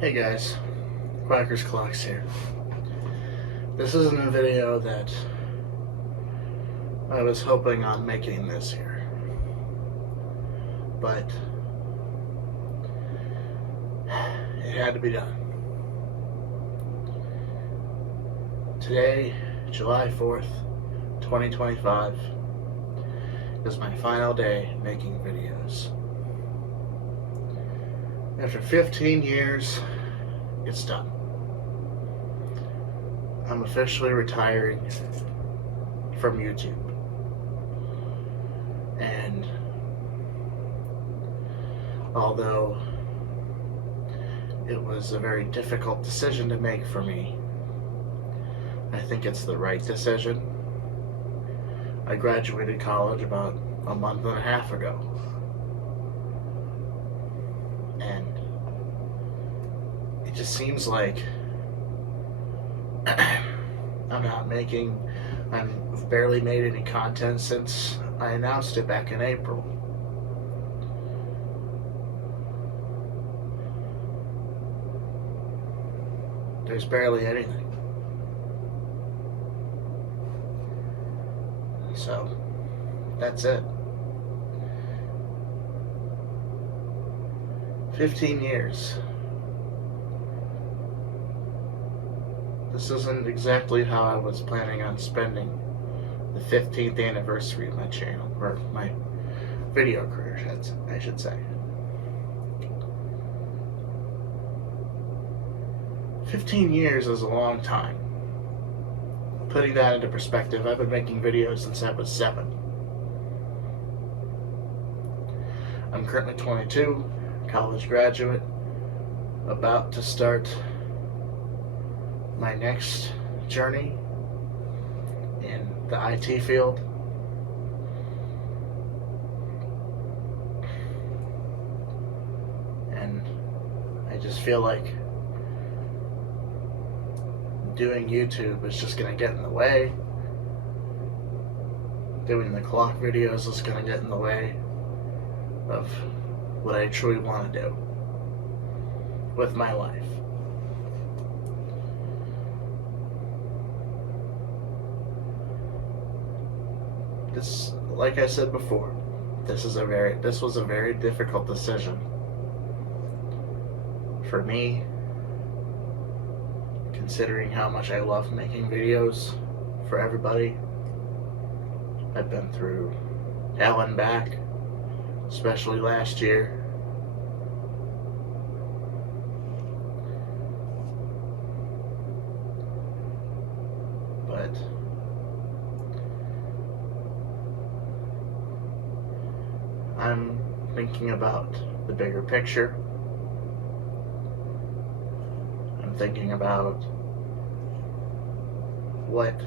Hey guys, Quacker's Clocks here. This isn't a video that I was hoping on making this year, but it had to be done. Today, July 4th, 2025, is my final day making videos. After 15 years, it's done. I'm officially retiring from YouTube. And although it was a very difficult decision to make for me, I think it's the right decision. I graduated college about a month and a half ago. And it just seems like I've barely made any content since I announced it back in April. There's barely anything. So, that's it. 15 years. This isn't exactly how I was planning on spending the 15th anniversary of my channel, or my video career, I should say. 15 years is a long time. Putting that into perspective, I've been making videos since I was 7. I'm currently 22, college graduate, about to start my next journey in the IT field. And I just feel like doing YouTube is just going to get in the way. Doing the clock videos is going to get in the way of what I truly want to do with my life. This, like I said before, this was a very difficult decision for me, considering how much I love making videos for everybody. I've been through hell and back, especially last year. But I'm thinking about the bigger picture. I'm thinking about what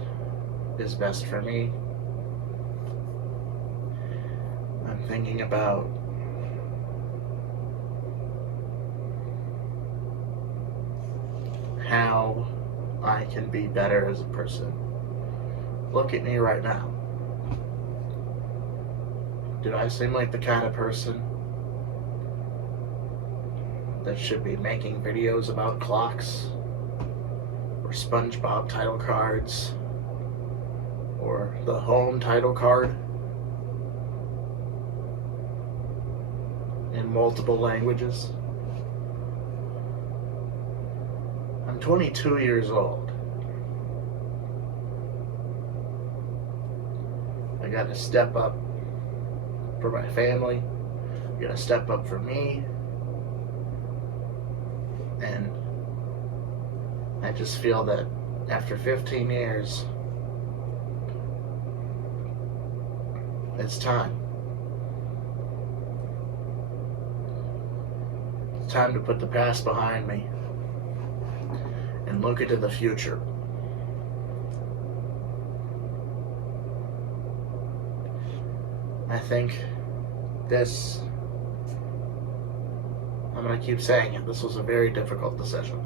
is best for me. I'm thinking about how I can be better as a person. Look at me right now. Do I seem like the kind of person that should be making videos about clocks, or SpongeBob title cards, or the home title card in multiple languages? I'm 22 years old. I gotta step up for my family. I gotta step up for me. And I just feel that after 15 years, it's time. It's time to put the past behind me and look into the future. I think this, I'm going to keep saying it, this was a very difficult decision.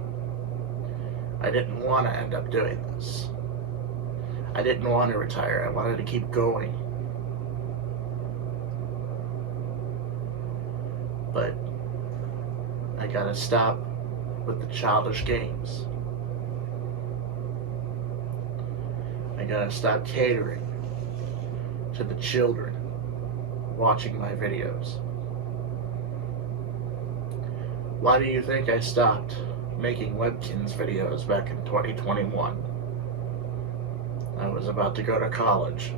I didn't want to end up doing this. I didn't want to retire. I wanted to keep going. But I gotta stop with the childish games. I gotta stop catering to the children watching my videos. Why do you think I stopped making Webkins videos back in 2021? I was about to go to college.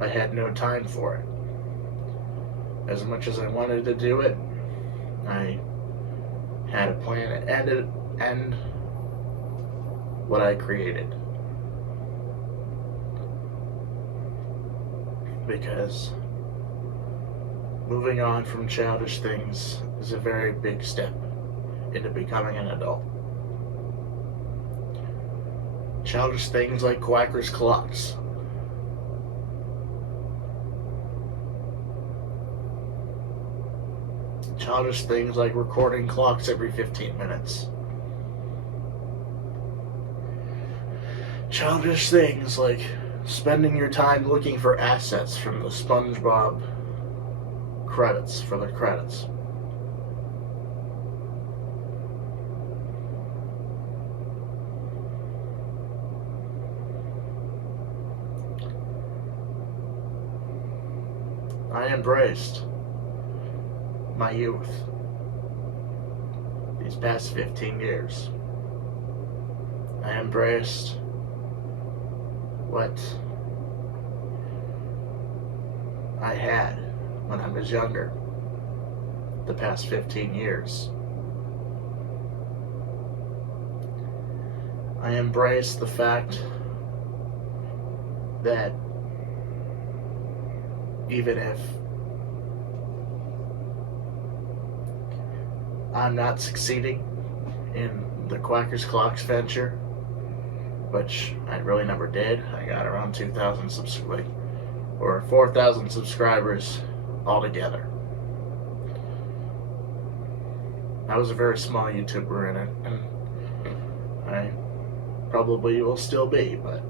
I had no time for it. As much as I wanted to do it, I had a plan to end what I created. Because moving on from childish things is a very big step into becoming an adult. Childish things like Quackers clocks. Childish things like recording clocks every 15 minutes. Childish things like spending your time looking for assets from the SpongeBob credits for the credits. I embraced my youth these past 15 years. I embraced what I had when I was younger the past 15 years. I embraced the fact that even if I'm not succeeding in the Quackers Clocks venture, which I really never did. I got around 2,000 or 4,000 subscribers altogether. I was a very small YouTuber in it, and I probably will still be, but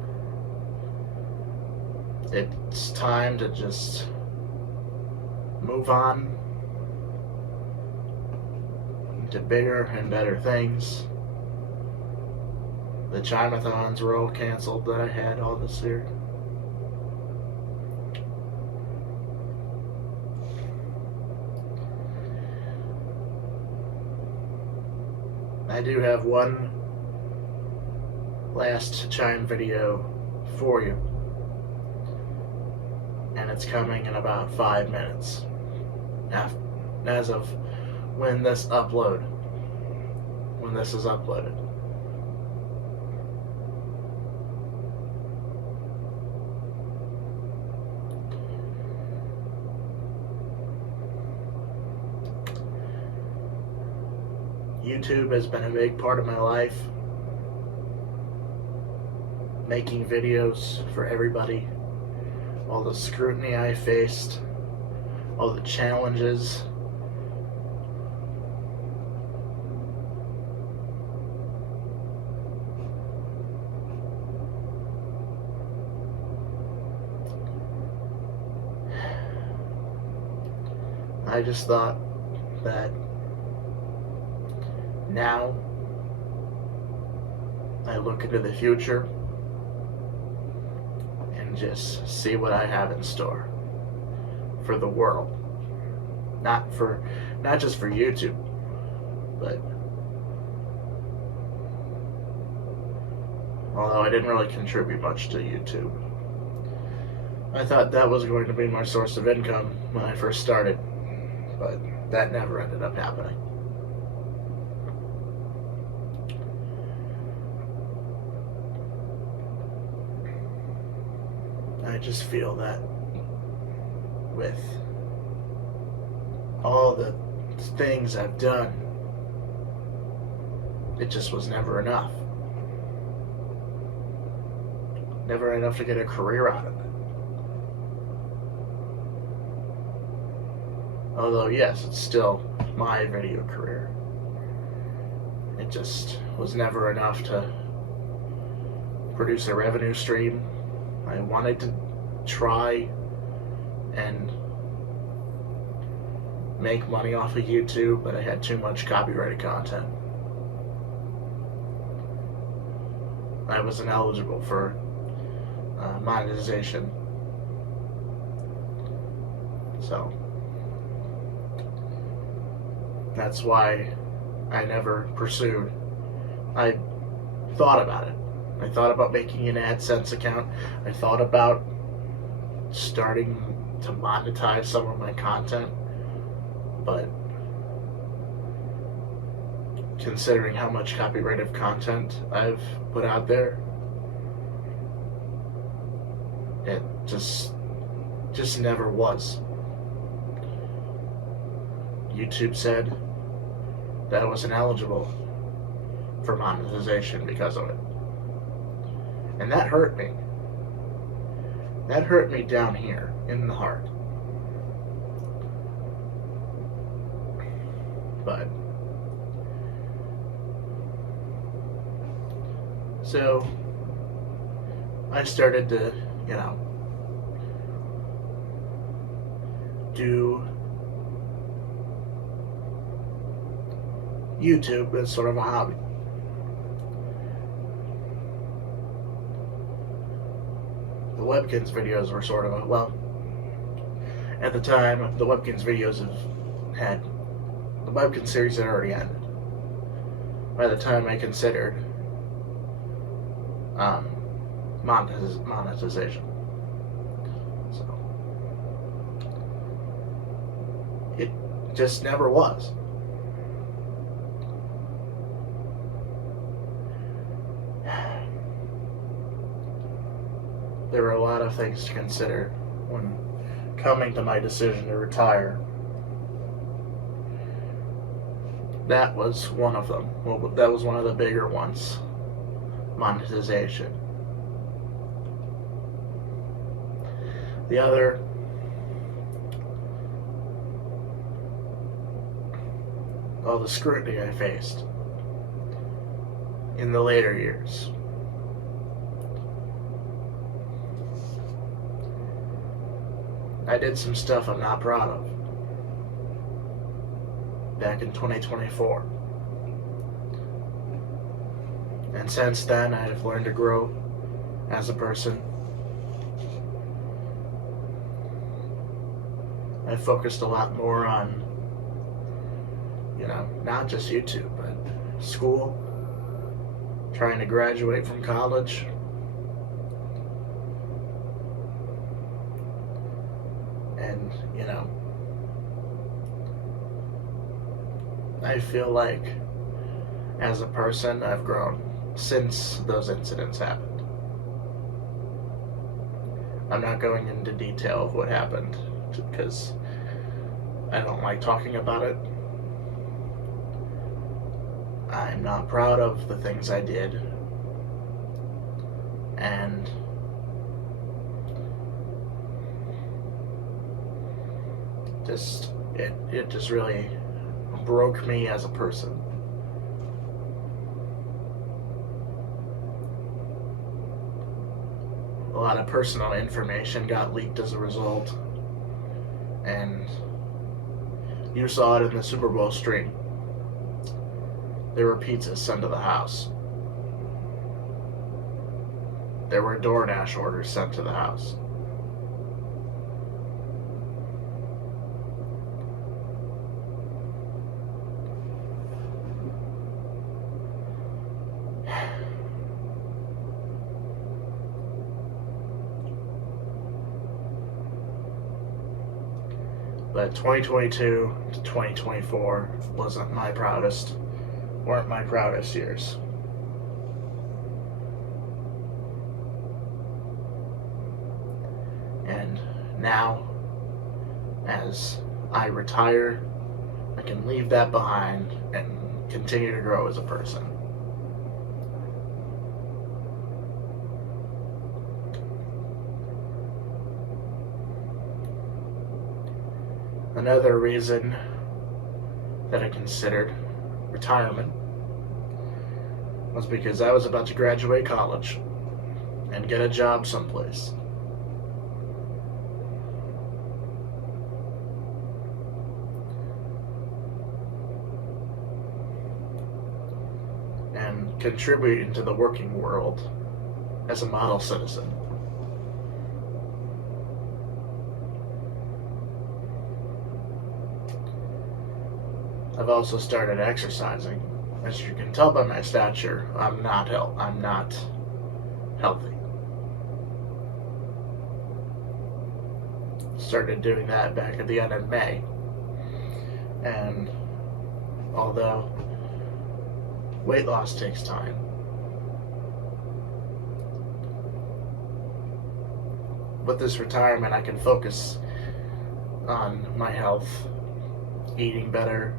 it's time to just move on to bigger and better things. The Chimathons were all canceled that I had all this year. I do have one last chime video for you, and it's coming in about 5 minutes as of when this is uploaded. YouTube has been a big part of my life. Making videos for everybody. All the scrutiny I faced. All the challenges. I just thought that now I look into the future and just see what I have in store for the world. Not just for YouTube, but although I didn't really contribute much to YouTube. I thought that was going to be my source of income when I first started, but that never ended up happening. I just feel that with all the things I've done, it just was never enough. Never enough to get a career out of it. Although, yes, it's still my video career. It just was never enough to produce a revenue stream. I wanted to try and make money off of YouTube, but I had too much copyrighted content. I was ineligible for monetization. So that's why I never pursued. I thought about it. I thought about making an AdSense account. I thought about starting to monetize some of my content, but considering how much copyrighted content I've put out there, it just never was. YouTube said that I was ineligible for monetization because of it. And that hurt me. That hurt me down here in the heart. But so I started to, do YouTube as sort of a hobby. The Webkins videos were sort of a, well, at the time, the Webkins videos had the Webkins series had already ended. By the time I considered monetization. So it just never was. There were a lot of things to consider when coming to my decision to retire. That was one of them. Well, that was one of the bigger ones. Monetization. The other, all the scrutiny I faced in the later years. I did some stuff I'm not proud of back in 2024. And since then, I've learned to grow as a person. I focused a lot more on, not just YouTube, but school, trying to graduate from college. And, I feel like as a person, I've grown since those incidents happened. I'm not going into detail of what happened because I don't like talking about it. I'm not proud of the things I did, and it just really broke me as a person. A lot of personal information got leaked as a result, and you saw it in the Super Bowl stream. There were pizzas sent to the house. There were DoorDash orders sent to the house. But 2022 to 2024 weren't my proudest years. And now, as I retire, I can leave that behind and continue to grow as a person. Another reason that I considered retirement was because I was about to graduate college and get a job someplace. And contribute into the working world as a model citizen. I've also started exercising. As you can tell by my stature, I'm not healthy. Started doing that back at the end of May. And although weight loss takes time, with this retirement I can focus on my health, eating better,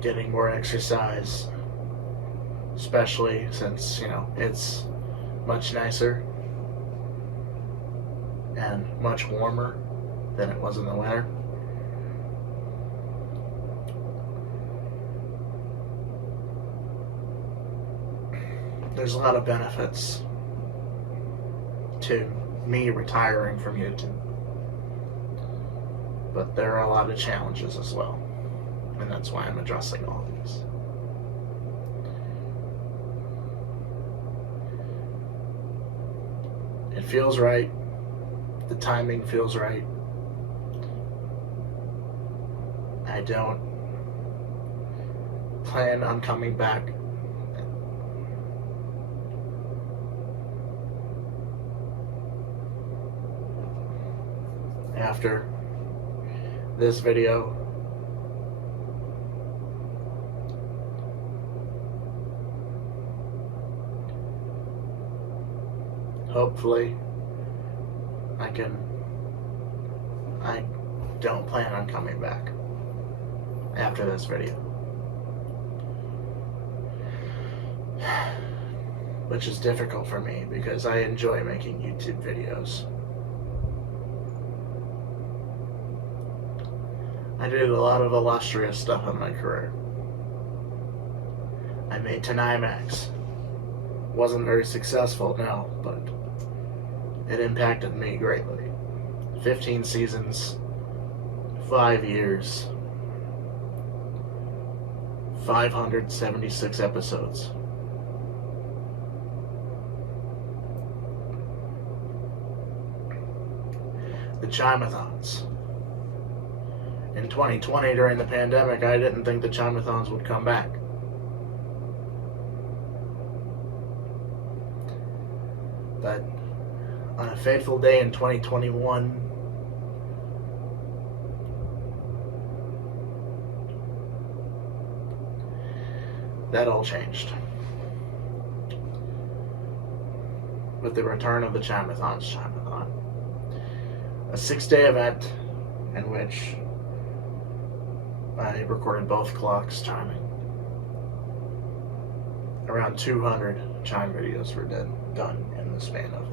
getting more exercise, especially since, it's much nicer and much warmer than it was in the winter. There's a lot of benefits to me retiring from YouTube, but there are a lot of challenges as well, and that's why I'm addressing all of these. It feels right. The timing feels right. I don't plan on coming back after this video. Hopefully I don't plan on coming back after this video, which is difficult for me because I enjoy making YouTube videos. I did a lot of illustrious stuff in my career. I made 10IMAX. Wasn't very successful, no, but it impacted me greatly. 15 seasons, 5 years, 576 episodes. The Chimathons. In 2020, during the pandemic, I didn't think the Chimathons would come back. But on a fateful day in 2021, that all changed. With the return of the Chimathons Chimathon. A 6-day event in which I recorded both clocks chiming. Around 200 chime videos were done in the span of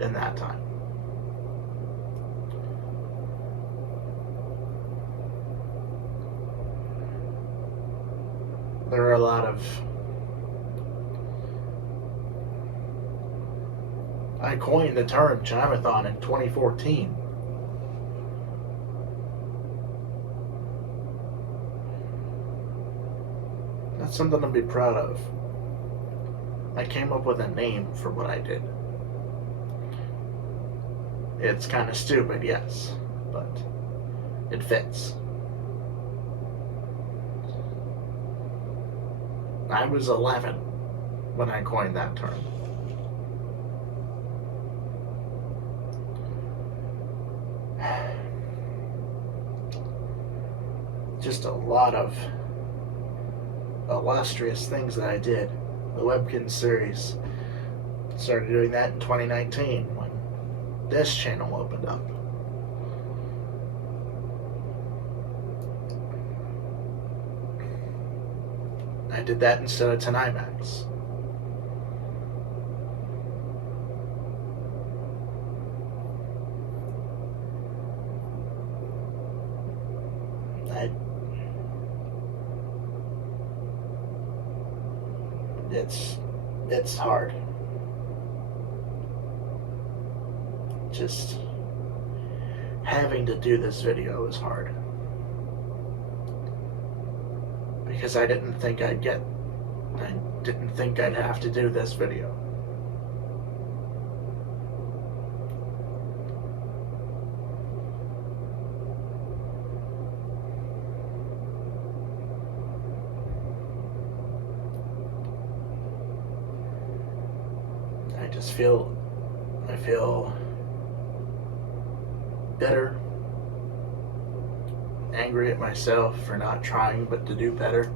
in that time. There are a lot of... I coined the term Chimathon in 2014. That's something to be proud of. I came up with a name for what I did. It's kind of stupid, yes, but it fits. I was 11 when I coined that term. Just a lot of illustrious things that I did. The Webkin series. Started doing that in 2019 when this channel opened up. I did that instead of 10IMAX. It's hard. Just having to do this video is hard. Because I didn't think I'd get didn't think I'd have to do this video. I feel bitter, angry at myself for not trying but to do better,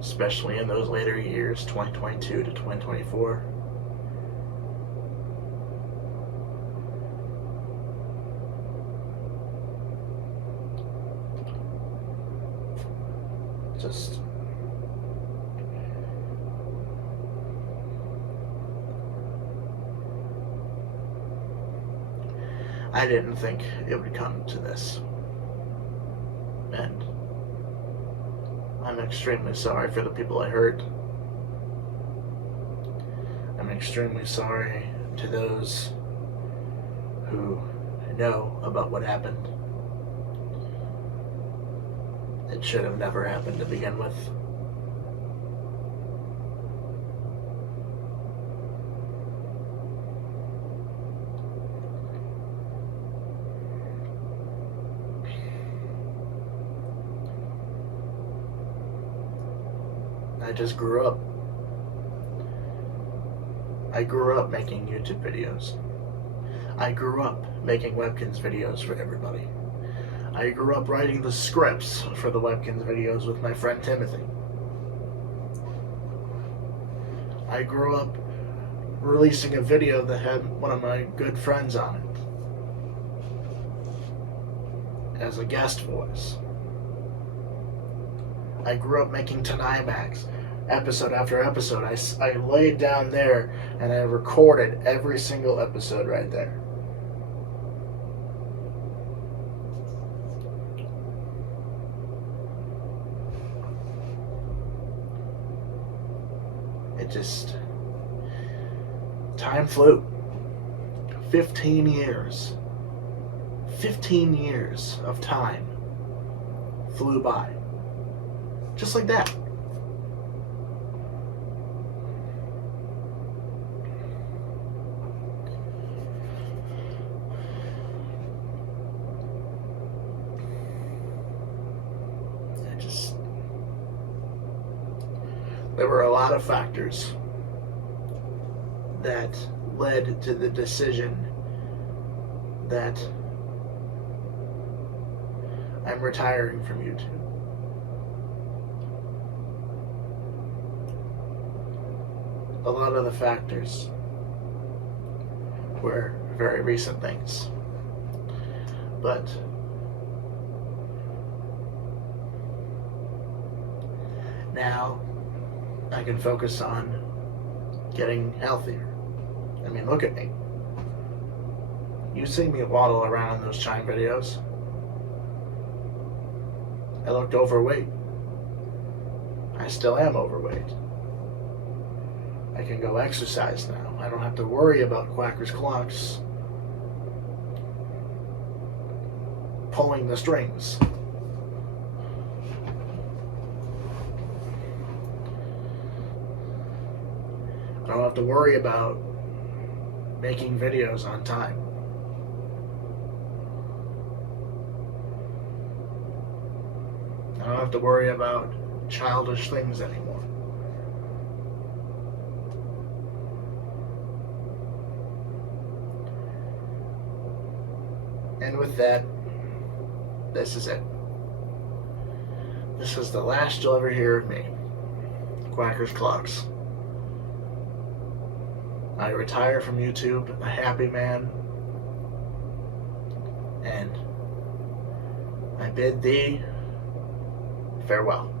especially in those later years, 2022 to 2024. Just I didn't think it would come to this, and I'm extremely sorry for the people I hurt. I'm extremely sorry to those who know about what happened. It should have never happened to begin with. I just grew up. I grew up making YouTube videos. I grew up making Webkinz videos for everybody. I grew up writing the scripts for the Webkinz videos with my friend Timothy. I grew up releasing a video that had one of my good friends on it as a guest voice. I grew up making Tonimax, episode after episode. I laid down there and I recorded every single episode right there. It just, time flew. 15 years. 15 years of time flew by. Just like that. There were a lot of factors that led to the decision that I'm retiring from YouTube. A lot of the factors were very recent things, but now I can focus on getting healthier. I mean, look at me. You see me waddle around in those Chime videos. I looked overweight. I still am overweight. I can go exercise now. I don't have to worry about quackers clocks pulling the strings. I don't have to worry about making videos on time. I don't have to worry about childish things anymore. And with that, this is it. This is the last you'll ever hear of me. Quackers Clocks. I retire from YouTube a happy man, and I bid thee farewell.